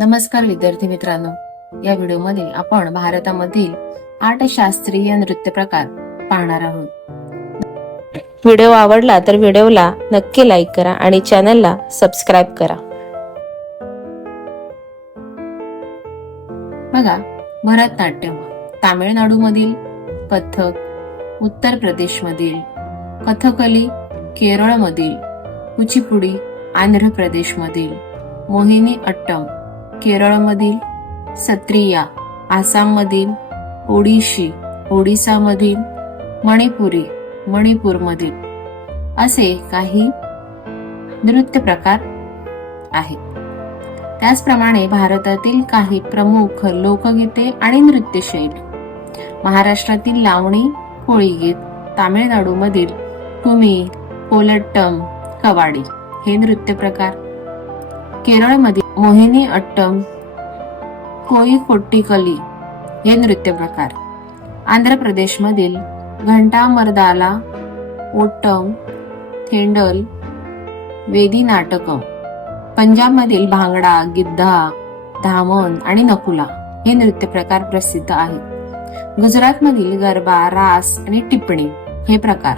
नमस्कार विद्यार्थी मित्रांनो. या व्हिडिओमध्ये आपण भारतामधील आठ शास्त्रीय नृत्य प्रकार पाहणार आहोत. व्हिडिओ आवडला तर व्हिडिओला नक्की लाईक करा आणि चॅनलला सबस्क्राईब करा. बघा भरतनाट्यम तामिळनाडूमधील कथक उत्तर प्रदेशमधील कथकली केरळमधील कुचिपुडी आंध्र प्रदेशमधील मोहिनी अट्टम केरळमधील सत्रिया आसाममधील ओडिशी ओडिसामधील मणिपुरी मणिपूरमधील असे काही नृत्य प्रकार आहेत. त्याचप्रमाणे भारतातील काही प्रमुख लोकगीते आणि नृत्यशैली. महाराष्ट्रातील लावणी कोळीगीत तामिळनाडूमधील कुमी कोलट्टम कवाडी हे नृत्य प्रकार केरळमधील मोहिनी अट्टम कोई कोट्टिकली हे नृत्य प्रकार. आंध्र प्रदेशमधील घंटामर्दाला ओट्टम थेंडल वेदी नाटकम पंजाबमधील भांगडा गिद्धा धामन आणि नकुला हे नृत्य प्रकार प्रसिद्ध आहेत. गुजरातमधील गरबा रास आणि टिप्पणी हे प्रकार.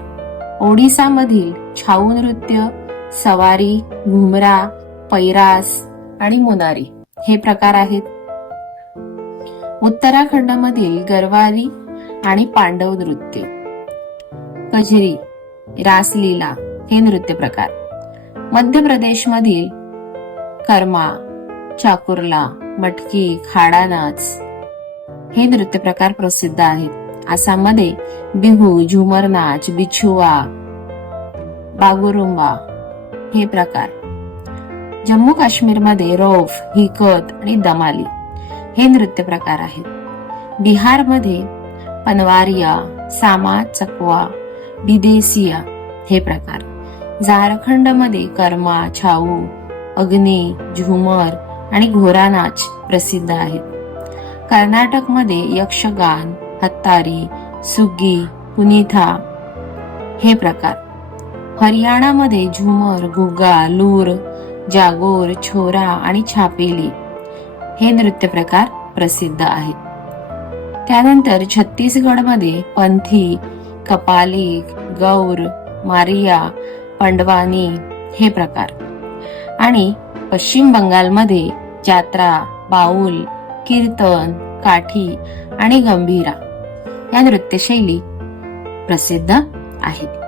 ओडिसामधील छाऊ नृत्य सवारी घुमरा पैरास आणि मुनारी हे प्रकार आहेत. उत्तराखंडमधील गरवारी आणि पांडव नृत्य. कजरी रासलीला हे नृत्य प्रकार. मध्य प्रदेशमधील कर्मा चाकुर्ला मटकी खाडा नाच हे नृत्य प्रकार प्रसिद्ध आहेत. आसाममध्ये बिहू झुमर नाच बिछुवा बागुरुंबा हे प्रकार. जम्मू काश्मीरमध्ये रौफ हिकत आणि दमाली हे नृत्य प्रकार आहेत. बिहारमध्ये पनवारिया सामा चकवा बिदेसिया हे प्रकार. झारखंडमध्ये कर्मा छाऊ अग्नी झुमर आणि घोरा नाच प्रसिद्ध आहेत. कर्नाटकमध्ये यक्षगान हत्तारी सुगी पुनिथा हे प्रकार. हरियाणामध्ये झुमर घुगा लूर जागोर छोरा आणि छापेली हे नृत्य प्रकार प्रसिद्ध आहेत. त्यानंतर छत्तीसगडमध्ये पंथी कपाली गौर मारिया पंडवानी हे प्रकार आणि पश्चिम बंगालमध्ये जात्रा बाऊल कीर्तन काठी आणि गंभीरा या नृत्यशैली प्रसिद्ध आहेत.